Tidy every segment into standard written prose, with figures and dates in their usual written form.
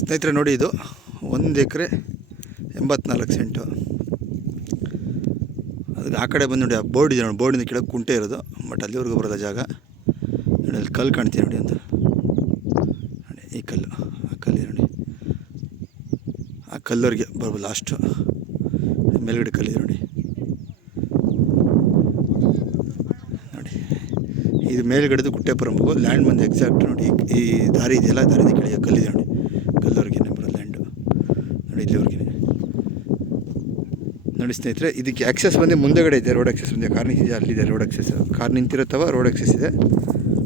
ಸ್ನೇಹಿತರೆ ನೋಡಿ, ಇದು 1 ಎಕರೆ 84 ಸೆಂಟು. ಅದಕ್ಕೆ ಆ ಕಡೆ ಬಂದು ನೋಡಿ, ಆ ಬೋರ್ಡ್ ಇದೆ ನೋಡಿ, ಬೋರ್ಡಿಂದ ಕೆಳಗೆ ಕುಂಟೆ ಇರೋದು, ಬಟ್ ಅಲ್ಲಿವರೆಗೂ ಬರೋದ ಜಾಗ ನೋಡಿ. ಅಲ್ಲಿ ಕಲ್ಲು ಕಾಣ್ತೀವಿ ನೋಡಿ ಅಂತ ನೋಡಿ, ಈ ಕಲ್ಲು, ಆ ಕಲ್ಲು ನೋಡಿ, ಆ ಕಲ್ಲವರೆಗೆ ಬರ್ಬೋದು ಲಾಸ್ಟು. ಮೇಲ್ಗಡೆ ಕಲ್ಲಿದೆ ನೋಡಿ ನೋಡಿ, ಇದು ಮೇಲ್ಗಡೆದು ಕುಟ್ಟೆಪುರಂಬು ಲ್ಯಾಂಡ್ ಬಂದು ಎಕ್ಸಾಕ್ಟ್ ನೋಡಿ. ಈ ದಾರಿ ಇದೆಯಲ್ಲ, ದಾರಿದ ಕೆಳಗೆ ಕಲ್ಲಿದೆ ನೋಡಿ, ಕಲ್ಲವರೆಗೆ ಬರೋದು ಲ್ಯಾಂಡು ನೋಡಿ, ಇಲ್ಲಿವರೆಗೆ ನೋಡಿ. ಸ್ನೇಹಿತರೆ, ಇದಕ್ಕೆ ಆಕ್ಸೆಸ್ ಬಂದು ಮುಂದೆಗಡೆ ಇದೆ, ರೋಡ್ ಆಕ್ಸೆಸ್ ಬಂದು ಕಾರ್ ನಿಂತಿದೆ, ಅಲ್ಲಿದೆ ರೋಡ್ ಆಕ್ಸೆಸ್. ಕಾರ್ ನಿಂತಿರುತ್ತವ, ರೋಡ್ ಆಕ್ಸೆಸ್ ಇದೆ.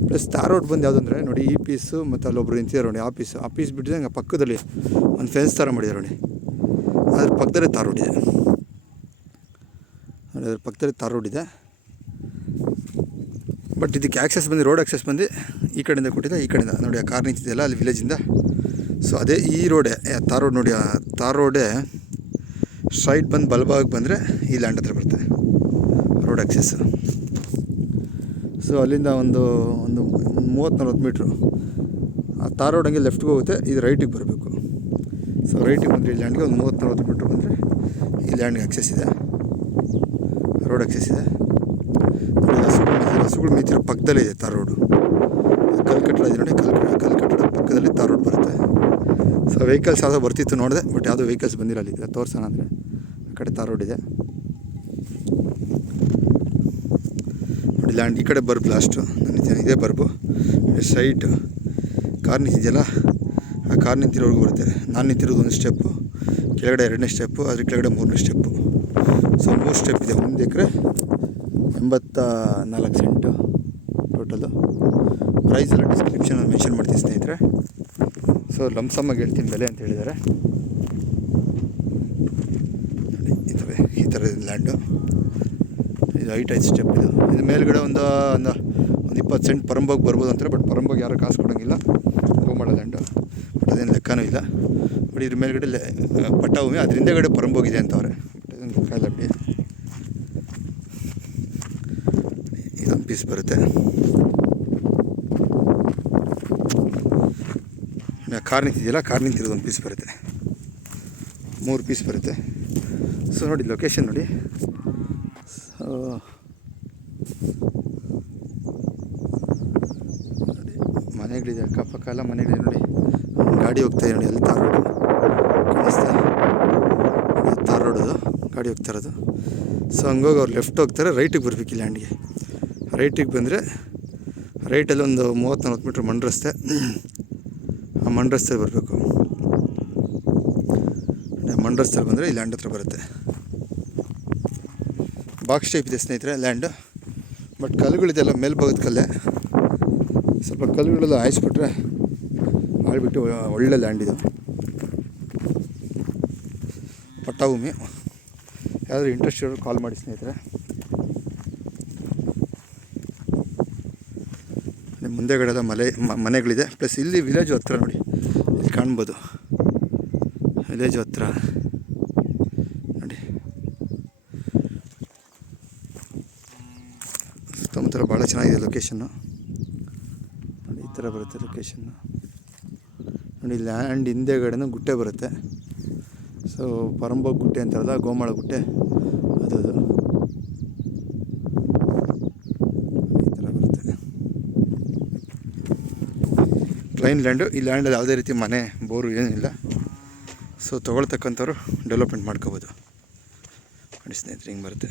ಪ್ಲಸ್ ತಾರ್ ರೋಡ್ ಬಂದು ಯಾವುದಂದ್ರೆ ನೋಡಿ, ಈ ಪೀಸು ಮತ್ತು ಅಲ್ಲೊಬ್ರು ನಿಂತಿದ್ದಾರೆ ನೋಡಿ, ಆ ಪೀಸ್ ಬಿಟ್ಟಿದೆ. ಹಂಗೆ ಪಕ್ಕದಲ್ಲಿ ಒಂದು ಫೆನ್ಸ್ ಥರ ಮಾಡಿದ್ದಾರೆ ನೋಡಿ, ಅದ್ರ ಪಕ್ಕದಲ್ಲೇ ತಾರ್ ರೋಡ್ ಇದೆ ನೋಡಿ, ಅದ್ರ ಪಕ್ಕದಲ್ಲಿ ತಾರ್ ರೋಡ್ ಇದೆ. ಬಟ್ ಇದಕ್ಕೆ ಆಕ್ಸೆಸ್ ಬಂದು, ರೋಡ್ ಆಕ್ಸೆಸ್ ಬಂದು ಈ ಕಡೆಯಿಂದ ಕೊಟ್ಟಿದೆ. ಈ ಕಡೆಯಿಂದ ನೋಡಿ, ಆ ಕಾರ್ ನಿಂತಿದೆಯಲ್ಲ ಅಲ್ಲಿ ವಿಲೇಜಿಂದ, ಸೊ ಅದೇ ಈ ರೋಡೇ ತಾರ್ ರೋಡ್ ನೋಡಿ. ಆ ತಾರ್ ರೋಡೇ ಸ್ಟ್ರೈಟ್ ಬಂದು ಬಲಭಾಗಕ್ಕೆ ಬಂದರೆ ಈ ಲ್ಯಾಂಡ್ ಹತ್ರ ಬರುತ್ತೆ ರೋಡ್ ಆಕ್ಸೆಸ್. ಸೊ ಅಲ್ಲಿಂದ ಒಂದು 30-40 ಮೀಟ್ರು ಆ ತಾರ್ ರೋಡ್ ಹಂಗೆ ಲೆಫ್ಟ್ಗೆ ಹೋಗುತ್ತೆ, ಇದು ರೈಟಿಗೆ ಬರಬೇಕು. ಸೊ ರೈಟಿಗೆ ಬಂದರೆ ಈ ಲ್ಯಾಂಡ್ಗೆ ಒಂದು 30-40 ಮೀಟ್ರ್ ಬಂದರೆ ಈ ಲ್ಯಾಂಡ್ಗೆ ಆಕ್ಸೆಸ್ ಇದೆ, ರೋಡ್ ಆಕ್ಸೆಸ್ ಇದೆ ನೋಡಿ. ಹಸುಗಳು ಮೇಯ್ತಿರೋ ಪಕ್ಕದಲ್ಲೇ ಇದೆ ತಾರ್ ರೋಡು. ಕಲ್ಲು ಕಟ್ಟಡ ಇದೆ ನೋಡಿ, ಕಲ್ಲು ಕಟ್ಟಡ ಪಕ್ಕದಲ್ಲಿ ತಾರ್ ರೋಡ್ ಬರುತ್ತೆ. ಸೊ ವೆಹಿಕಲ್ಸ್ ಯಾವುದೋ ಬರ್ತಿತ್ತು ನೋಡಿದೆ, ಬಟ್ ಯಾವುದೋ ವೆಹಿಕಲ್ಸ್ ಬಂದಿಲ್ಲ ಅಲ್ಲಿ. ತೋರ್ಸೋಣ ಅಂದರೆ ಆ ಕಡೆ ತಾರ್ ರೋಡ್ ಇದೆ ನೋಡಿ. ಲ್ಯಾಂಡ್ ಈ ಕಡೆ ಬರ್ಬು ಲಾಸ್ಟು ನನ್ನ ಇದೇ ಬರ್ಬು. ಸ್ಟ್ರೈಟ್ ಕಾರ್ ನಿಂತಿದೆಯಲ್ಲ, ಆ ಕಾರ್ ನಿಂತಿರೋರ್ಗೂ ಬರುತ್ತೆ. ನಾನು ನಿಂತಿರೋದು 1 ಸ್ಟೆಪ್ಪು, ಕೆಳಗಡೆ 2ನೇ ಸ್ಟೆಪ್ಪು, ಅದ್ರ ಕೆಳಗಡೆ 3ನೇ ಸ್ಟೆಪ್ಪು. ಸೊ 3 ಸ್ಟೆಪ್ ಇದೆ. 1 ಎಕರೆ 84 ಸೆಂಟು ಟೋಟಲು. ಪ್ರೈಸ್ ಎಲ್ಲ ಡಿಸ್ಕ್ರಿಪ್ಷನಲ್ಲಿ ಮೆನ್ಷನ್ ಮಾಡ್ತೀನಿ ಸ್ನೇಹಿತರೆ. ಸೊ ಲಂಸಮ್ಮಾಗಿ ಹೇಳ್ತೀನಿ ಬೆಲೆ ಅಂತ ಹೇಳಿದ್ದಾರೆ. ಈ ಥರ ಲ್ಯಾಂಡು ಇದು 5 ಸ್ಟೆಪ್. ಇದು ಮೇಲ್ಗಡೆ ಒಂದು 20 ಸೆಂಟ್ ಪರಂಬೋಗಿ ಬರ್ಬೋದು ಅಂತಾರೆ, ಬಟ್ ಪರಂಬೋಗಿ ಯಾರೂ ಕಾಸು ಕೊಡೋಂಗಿಲ್ಲ. ಗೋಮಾಳ ಲ್ಯಾಂಡು, ಬಟ್ ಅದೇನು ಲೆಕ್ಕನೂ ಇಲ್ಲ. ಬಟ್ ಇದ್ರ ಮೇಲ್ಗಡೆ ಪಟ್ಟಾಭೂಮಿ, ಅದ್ರ ಹಿಂದೆಗಡೆ ಪರಂಬೋಗಿದೆ ಅಂತವ್ರೆ, ಬಟ್ ಅದನ್ನು ಲೆಕ್ಕ ಇಲ್ಲ. ಇದೊಂದು ಪೀಸ್ ಬರುತ್ತೆ. ಕಾರ್ ನಿಂತಿದೆಯಲ್ಲ, ಕಾರ್ ನಿಂತಿರೋದು 1 ಪೀಸ್ ಬರುತ್ತೆ, 3 ಪೀಸ್ ಬರುತ್ತೆ. ಸೊ ನೋಡಿ ಲೊಕೇಶನ್ ನೋಡಿ. ಸೊ ನೋಡಿ ಮನೆಗಳಿದೆ, ಅಕ್ಕಪಕ್ಕ ಎಲ್ಲ ಮನೆಗಳಿದೆ ನೋಡಿ. ಗಾಡಿ ಹೋಗ್ತಾಯಿದೆ ನೋಡಿ, ಅಲ್ಲಿ ತಾರ್ ರೋಡು ಕಾಣಿಸ್ತಾ, ತಾರ್ ರೋಡದು ಗಾಡಿ ಹೋಗ್ತಾ ಇರೋದು. ಸೊ ಹಂಗೋಗಿ ಅವ್ರು ಲೆಫ್ಟ್ ಹೋಗ್ತಾರೆ, ರೈಟಿಗೆ ಬರಬೇಕು. ಈ ಲ್ಯಾಂಡ್ಗೆ ರೈಟಿಗೆ ಬಂದರೆ ರೈಟಲ್ಲಿ ಒಂದು 30-40 ಮೀಟ್ರ್ ಮಣ್ಣು ರಸ್ತೆ, ಆ ಮಣ್ಣು ರಸ್ತೆಯಲ್ಲಿ ಬರಬೇಕು. ಮಣ್ಣು ರಸ್ತೆಯಲ್ಲಿ ಬಂದರೆ ಈ ಲ್ಯಾಂಡ್ ಹತ್ರ ಬರುತ್ತೆ. ಬಾಕ್ಸ್ ಟೈಪ್ ಇದೆ ಸ್ನೇಹಿತರೆ ಲ್ಯಾಂಡು, ಬಟ್ ಕಲ್ಲುಗಳಿದೆಲ್ಲ ಮೇಲ್ಭಾಗದ ಕಲ್ಲೇ. ಸ್ವಲ್ಪ ಕಲ್ಲುಗಳೆಲ್ಲ ಹಾಯಿಸ್ಬಿಟ್ರೆ ಆಳ್ಬಿಟ್ಟು ಒಳ್ಳೆ ಲ್ಯಾಂಡ್ ಇದು. ಪಟ್ಟಾಭೂಮಿ. ಯಾರಾದರೂ ಇಂಟ್ರೆಸ್ಟ್ ಇರೋರು ಕಾಲ್ ಮಾಡಿ ಸ್ನೇಹಿತರೆ. ಮುಂದೆಗಡೆಲ್ಲ ಮನೆಗಳಿದೆ. ಪ್ಲಸ್ ಇಲ್ಲಿ ವಿಲೇಜು ಹತ್ರ ನೋಡಿ, ಇಲ್ಲಿ ಕಾಣ್ಬೋದು ವಿಲೇಜು ಹತ್ರ ನೋಡಿ. ಸುತ್ತಮುತ್ತ ಭಾಳ ಚೆನ್ನಾಗಿದೆ ಲೊಕೇಶನ್ನು ನೋಡಿ. ಈ ಥರ ಬರುತ್ತೆ ಲೊಕೇಶನ್ನು ನೋಡಿ. ಲ್ಯಾಂಡ್ ಹಿಂದೆಗಡೆನೂ ಗುಟ್ಟೆ ಬರುತ್ತೆ. ಸೊ ಪರಂಬೋಗ್ ಗುಟ್ಟೆ ಅಂತಾರಲ್ಲ, ಗೋಮಾಳ ಗುಟ್ಟೆ ಅದು ಈ ಥರ ಬರುತ್ತೆ. Plain land. ಈ ಲ್ಯಾಂಡಲ್ಲಿ ಯಾವುದೇ ರೀತಿ ಮನೆ, ಬೋರು ಏನಿಲ್ಲ. ಸೊ ತೊಗೊಳ್ತಕ್ಕಂಥವ್ರು ಡೆವಲಪ್ಮೆಂಟ್ ಮಾಡ್ಕೋಬೋದು ನೋಡಿ ಸ್ನೇಹಿತರೆ. ಹಿಂಗೆ ಬರುತ್ತೆ.